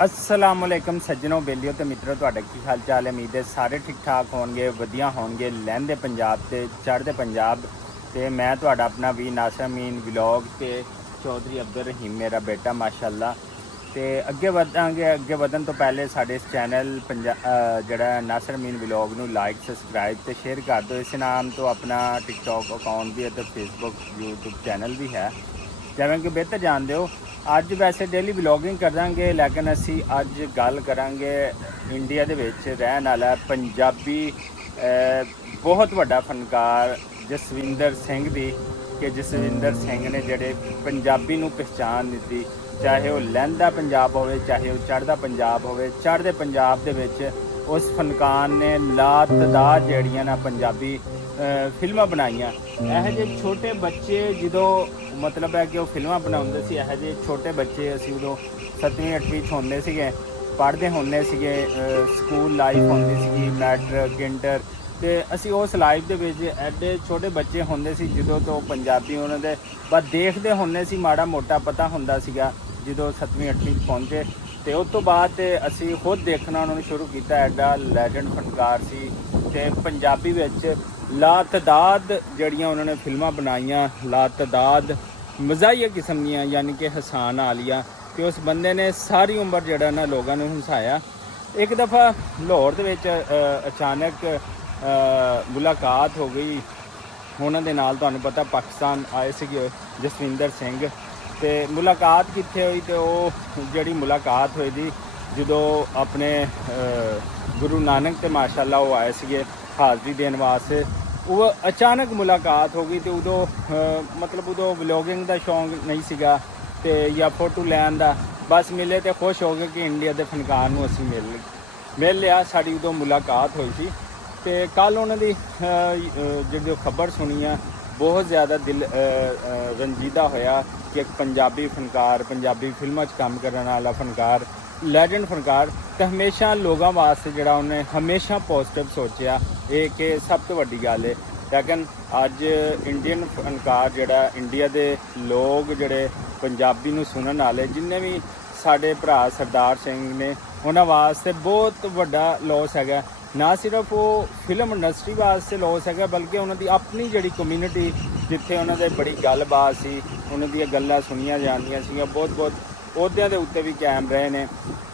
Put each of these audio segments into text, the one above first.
अस्सलाम वालेकुम सज्जनों बेलियो तो मित्रों तुहाडा की हाल चाल है। उम्मीद है सारे ठीक ठाक होणगे वधिया होणगे लहंदे पंजाब ते चढ़दे पंजाब ते मैं तुहाडा अपना भी नासर अमीन व्लॉग ते चौधरी अब्दुल रहीम मेरा बेटा माशाअल्लाह। ते अगे वधन तो पहले साडे इस चैनल जिहड़ा नासर अमीन व्लॉग नूं लाइक सबसक्राइब ते शेयर कर दो। इस नाम तो अपना टिकटॉक अकाउंट भी है तो फेसबुक यूट्यूब चैनल भी है, जिवें कि बेहतर जानते हो। अज वैसे डेली व्लॉगिंग करांगे लेकिन असी अज गल करांगे इंडिया दे विच रहन वाला पंजाबी बहुत वड्डा फनकार जसविंदर सिंह दी कि जसविंदर सिंह ने जिहड़े पंजाबी नूं पहचान दी, चाहे वह लहंदा पंजाब होवे चाहे वह चढ़दा पंजाब होवे। चढ़दे पंजाब दे विच उस फनकार ने लातदार जिहड़ियां ना पंजाबी फिल्मां बनाईयां। यह जे छोटे बच्चे जो मतलब है कि वो फिल्मां बनाते सी, यह जे छोटे बच्चे असी उदों 7वीं 8वीं होंदे सीगे, पढ़ते होंदे सीगे, स्कूल लाइफ होंदी सी मैट्रिक इंटर, तो असी उस लाइफ दे विच एडे छोटे बच्चे होंदे सी जो तो पंजाबी उन्हां दे बस देखते होंदे सी, माड़ा मोटा पता हुंदा सीगा जो 7वीं 8वीं पहुंचे। तो उस तो बाद असी खुद देखना उन्होंने शुरू किया। एडा लैजेंड फनकार सी ते पंजाबी विच लातदाद जड़ियाँ उन्होंने फिल्मां बनाईयां, लातदाद मज़ाहिया किस्म दियां यानी कि हसान आलिया। कि उस बंदे ने सारी उम्र जड़ा ना लोगों ने हसाया। एक दफ़ा लाहौर दे विच अचानक मुलाकात हो गई उन्होंने नाल, तुहानूं पता पाकिस्तान आए सीगे जसविंदर सिंह, तो मुलाकात कित्थे हुई, तो जिहड़ी मुलाकात हुई थी जो अपने गुरु नानक ते माशाअल्लाह वो आए सीगे हाज़री देने वास्ते। वो अचानक मुलाकात हो गई तो उदों मतलब उदों व्लॉगिंग का शौक नहीं सीगा ते या फोटो लैन का, बस मिले तो खुश हो गए कि इंडिया के फनकार नूं असीं मिल लिया। साड़ी उदों मुलाकात हुई थी तो कल उन्होंने जो खबर सुनी है बहुत ज़्यादा दिल रंजीदा होया कि एक पंजाबी फनकार पंजाबी फिल्मों काम करने वाला फनकार लैजेंड फनकार तो हमेशा लोगों वास्ते जड़ा उन्हें हमेशा पॉजिटिव सोचा ये कि सब तो वड्डी गल है। लेकिन अज इंडियन फनकार जड़ा इंडिया के लोग जड़े पंजाबी नूं सुनन वाले जिन्ने भी साडे भरा सरदार सिंह ने उन्हां वास्ते बहुत वड्डा लॉस है। ना सिर्फ वो फिल्म इंडस्ट्री वास्ते लॉस है बल्कि उन्होंने अपनी जी कम्यूनिटी जिथे उन्होंने बड़ी गलबात सी, उन्होंने गल्लां सुनिया जांदियां सी, बहुत अहदों के उत्ते भी कायम रहे ने।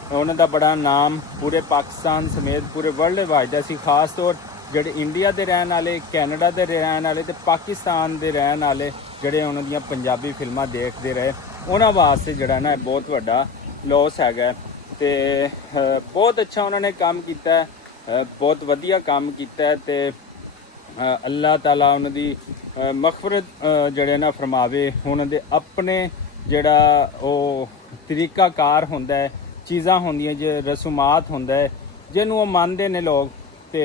उन्होंने बड़ा नाम पूरे पाकिस्तान समेत पूरे वर्ल्ड वाजदा सी, खास तौर ਜਿਹੜੇ इंडिया के रहने वाले, कैनेडा के रहने वाले तो पाकिस्तान के रहने वाले ਜਿਹੜੇ ਉਹਨਾਂ ਦੀਆਂ ਪੰਜਾਬੀ ਫਿਲਮਾਂ ਦੇਖਦੇ ਰਹੇ ਉਹਨਾਂ ਵਾਸਤੇ ਜਿਹੜਾ ਨਾ ਬਹੁਤ ਵੱਡਾ ਲੌਸ ਹੈਗਾ। ਤੇ ਬਹੁਤ ਅੱਛਾ ਉਹਨਾਂ ਨੇ ਕੰਮ ਕੀਤਾ, ਬਹੁਤ ਵਧੀਆ ਕੰਮ ਕੀਤਾ ਤੇ ਅੱਲਾਹ ਤਾਲਾ ਉਹਨਾਂ ਦੀ ਮਗਫਰਤ ਜਿਹੜੇ ਨਾ ਫਰਮਾਵੇ। ਉਹਨਾਂ ਦੇ ਆਪਣੇ ਜਿਹੜਾ ਉਹ ਤਰੀਕਾਕਾਰ ਹੁੰਦਾ ਹੈ, ਚੀਜ਼ਾਂ ਹੁੰਦੀਆਂ ਜੇ ਰਸੂਮਾਤ ਹੁੰਦਾ ਹੈ ਜਿਹਨੂੰ ਉਹ ਮੰਨਦੇ ਨੇ ਲੋਕ, तो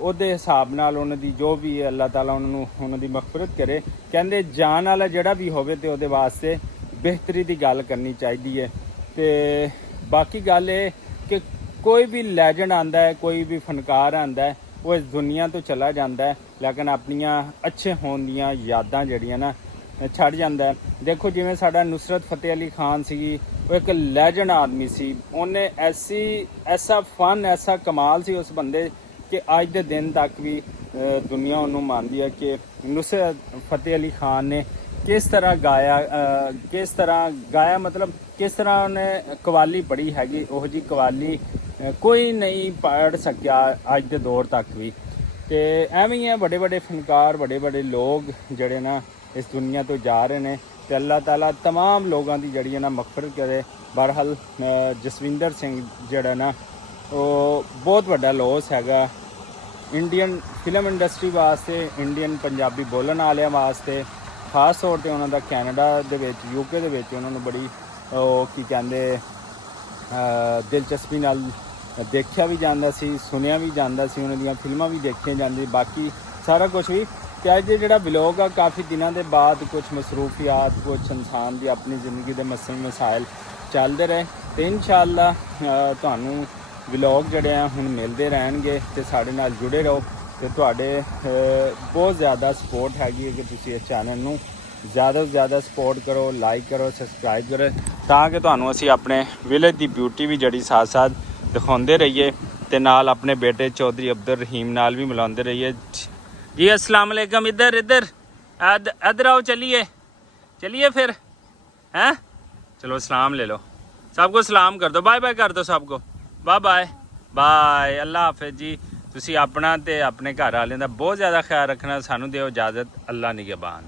ਉਹਦੇ ਹਿਸਾਬ ਨਾਲ ਉਹਨਾਂ ਦੀ ਜੋ ਵੀ ਅੱਲਾਹ ਤਾਲਾ ਉਹਨਾਂ ਦੀ ਮਗਫਰਤ ਕਰੇ। ਕਹਿੰਦੇ ਜਾਨ ਵਾਲਾ ਜਿਹੜਾ ਵੀ ਹੋਵੇ ਤੇ ਉਹਦੇ ਵਾਸਤੇ ਬਿਹਤਰੀ ਦੀ ਗੱਲ ਕਰਨੀ ਚਾਹੀਦੀ ਹੈ। ਤੇ ਬਾਕੀ ਗੱਲ ਇਹ ਕਿ ਕੋਈ ਵੀ ਲੈਜੈਂਡ ਆਂਦਾ ਹੈ, ਕੋਈ ਵੀ ਫਨਕਾਰ ਆਂਦਾ ਹੈ, ਉਹ ਇਸ ਦੁਨੀਆ ਤੋਂ ਚਲਾ ਜਾਂਦਾ ਹੈ ਲੇਕਿਨ ਆਪਣੀਆਂ ਅੱਛੇ ਹੋਣ ਦੀਆਂ ਯਾਦਾਂ ਜਿਹੜੀਆਂ ਨਾ ਛੱਡ ਜਾਂਦਾ ਹੈ। ਦੇਖੋ ਜਿਵੇਂ ਸਾਡਾ ਨੁਸਰਤ ਫਤਿਹ ਅਲੀ ਖਾਨ ਸੀ, ਉਹ ਇੱਕ ਲੈਜੈਂਡ ਆਦਮੀ ਸੀ। ਉਹਨੇ ਐਸਾ ਫਨ ਐਸਾ ਕਮਾਲ ਸੀ ਉਸ ਬੰਦੇ कि अज के दिन तक भी दुनिया उन्होंने मानती है कि नुसरत फतेह अली खान ने किस तरह गाया मतलब किस तरह उन्हें कवाली पढ़ी हैगी, वह जी कवाली कोई नहीं पढ़ सकिया अज के दौर तक भी। तो एवं ही है बड़े बड़े फनकार बड़े बड़े लोग जड़े ना इस दुनिया तो जा रहे हैं तो अल्लाह ताला तमाम लोगों की जड़ी ना मगफरत करे। बहरहाल जसविंदर सिंह जड़ा ना वो बहुत वड्डा लॉस हैगा इंडियन फिल्म इंडस्ट्री वास्ते, इंडियन पंजाबी बोलने वाले वास्ते, खास तौर पर उन्होंने कैनेडा दे विच यूके दे विच उन्होंने बड़ी की कहते दिलचस्पी नाल देखा भी जाता सी, सुनिया भी जाता सी, उन्होंने फिल्मां भी देखिया जाती, बाकी सारा कुछ भी। तो अज जो व्लॉग आ काफ़ी दिनों के बाद कुछ मसरूफियात कुछ इंसान की अपनी जिंदगी के मसले मसाइल चलते रहे तो इंशाअल्लाह तुहानूं व्लॉग जड़े हैं हुण मिलते रहणगे तो साडे नाल जुड़े रहो। तो तुहाडे बहुत ज़्यादा सपोर्ट हैगी कि तुसीं इस चैनल नूं ਜ਼ਿਆਦਾ ਤੋਂ ਜ਼ਿਆਦਾ ਸਪੋਰਟ ਕਰੋ, ਲਾਈਕ ਕਰੋ, ਸਬਸਕ੍ਰਾਈਬ ਕਰੋ, ਤਾਂ ਕਿ ਤੁਹਾਨੂੰ ਅਸੀਂ ਆਪਣੇ ਵਿਲੇਜ ਦੀ ਬਿਊਟੀ ਵੀ ਜਿਹੜੀ ਸਾਥ ਸਾਥ ਦਿਖਾਉਂਦੇ ਰਹੀਏ ਤੇ ਨਾਲ ਆਪਣੇ ਬੇਟੇ ਚੌਧਰੀ ਅਬਦੁਲ ਰਹੀਮ ਨਾਲ ਵੀ ਮਿਲਾਉਂਦੇ रहिए। जी अस्सलाम वालेकुम। इधर इधर इधर आओ, चलिए चलिए फिर हैं, चलो सलाम ले लो, सबको सलाम कर दो, बाय बाय कर दो सबको, बाय बाय बाय, अल्लाह हाफिज़ जी। ਤੁਸੀਂ ਆਪਣਾ ਤੇ ਆਪਣੇ ਘਰ ਵਾਲਿਆਂ ਦਾ ਬਹੁਤ ਜ਼ਿਆਦਾ ਖਿਆਲ ਰੱਖਣਾ। ਸਾਨੂੰ ਦਿਓ ਇਜਾਜ਼ਤ। ਅੱਲਾ ਨਿਗਹਿਬਾਨ।